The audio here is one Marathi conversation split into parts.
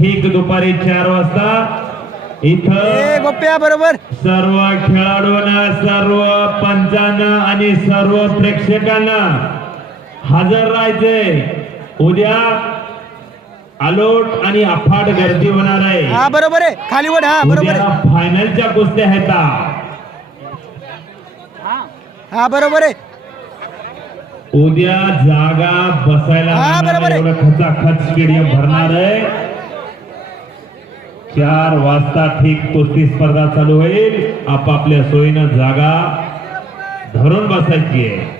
ठीक दुपारी चार वाजता इथं गोप्या बरोबर. सर्व खेळाडूंना सर्व पंचांना आणि सर्व प्रेक्षकांना हजर राहायचे. उद्या आलोट आणि अफाट गर्दी होणार आहे. हा बरोबर आहे. खाली वड हा बरोबर उद्या आहे. फायनलच्या कुस्त्या आहेत हा. बरोबर आहे. उद्या जागा बसायला हा, मिळणार बरोबर आहे. एवढं खचाखच स्टेडियम भरणार आहे. चार वाजता ठीक कुस्ती स्पर्धा चालू होईल. आपापल्या सोयीनं जागा धरून बसायची आहे.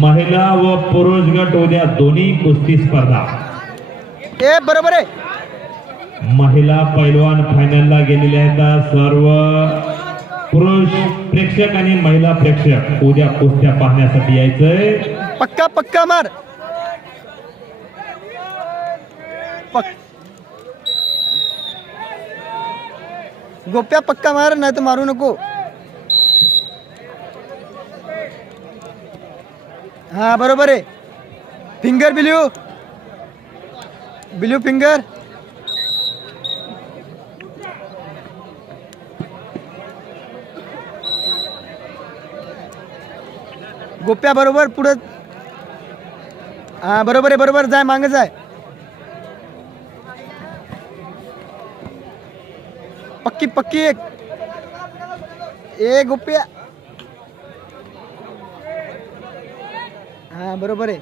महिला व पुरुष गट उद्या दोन्ही कुस्ती स्पर्धा. ए बरोबर आहे. महिला पैलवान फायनलला गेलेले आहेत सर्व पुरुष प्रेक्षक आणि महिला प्रेक्षक उद्या कुस्त्या पाहण्यासाठी यायचंय. पक्का पक्का मार. पक गोप्या पक्का मार नाही तर मारू नको. हा बरोबर आहे. Finger blue blue finger Gopya बरोबर पुढं हा बरोबर आहे बरोबर जाय माग जाय. पक्की पक्की एक. ए गोप्या हा बरोबर आहे.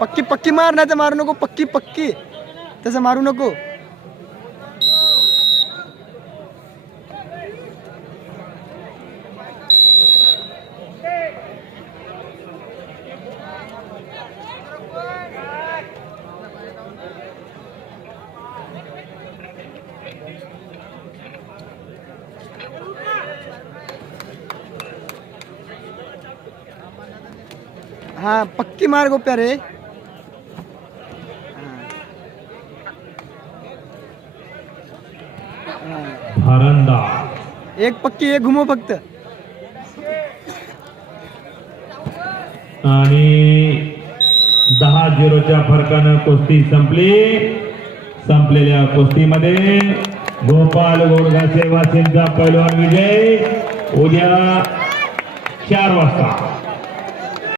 पक्की पक्की मार नाही तर मारू नको. पक्की पक्की. तसं मारू नको. हा पक्की मार गोप्या रे. हा. फरंदा एक पक्की एक घुमव फक्त. आणि दहा झिरोच्या फरकानं कुस्ती संपली. संपलेल्या कुस्तीमध्ये गोपाल गोडगासे वासिंचा पैलवान विजय. उद्या चार वाजता.